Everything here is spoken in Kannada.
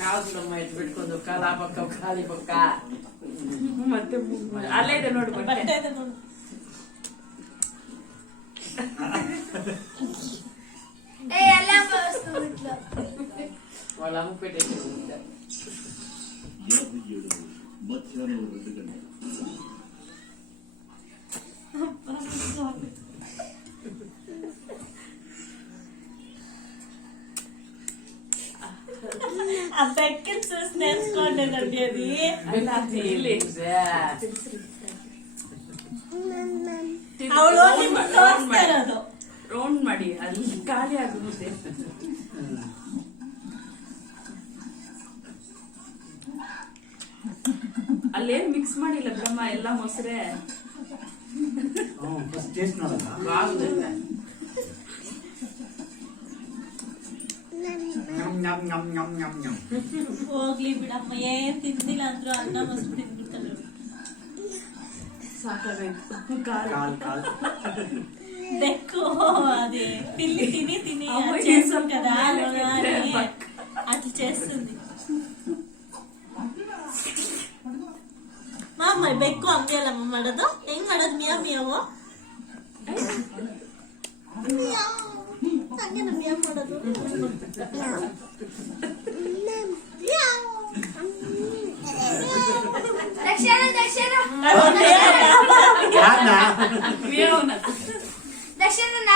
ಕಾಲ್ಸಮ್ಮ ಇಟ್ಬಿಟ್ಕೊಂಡು ಕಾಲ ಪಕ್ಕ ಖಾಲಿ ಪಕ್ಕ ಮತ್ತೆ ಅಲ್ಲೇ ಇದೆ ನೋಡಿ ಬಟ್ಟೆ ಇದೆ ನೋಡಿ. వాళ్ళ అమ్మ పెట్టేసి మధ్యాహ్నం 2 గంటలు. ఆ బెక్కన్ చూసి నేర్చుకోండి అది ಅವಳು ರೌಂಡ್ ಮಾಡಿ ಅಲ್ಲಿ ಖಾಲಿ ಆಗುತ್ತೆ. ಅಲ್ಲೇನ್ ಮಿಕ್ಸ್ ಮಾಡಿಲ್ಲ ಬ್ರಹ್ಮ, ಎಲ್ಲ ಮೊಸರೆ ಹೋಗ್ಲಿ ಬಿಡಮ್ಮ, ಏನ್ ತಿಂದಿಲ್ಲ ಅಂದ್ರು ಅನ್ನ ಮೊಸರು ತಿಂದ್ಬಿಡ್ತಾರೆ. ಸಾಕಾಗೈತು ಬೆಕ್ಕು అదే పిల్లి తిని తిని చేస్తాం కదా అట్లా చేస్తుంది. మా అమ్మాయి ಬೆಕ್ಕು ಹಂಗೆಲ್ಲಮ್ಮ ಮಾಡೋದು. ಹೆಂಗ್ ಮಾಡೋದು? ಮಿಯಾವ್ ಮಿಯಾವು ಹಂಗೆ ನಮ್ಮ ಮಿಯಾವ್ ಮಾಡೋದು. ದಕ್ಷಿಣ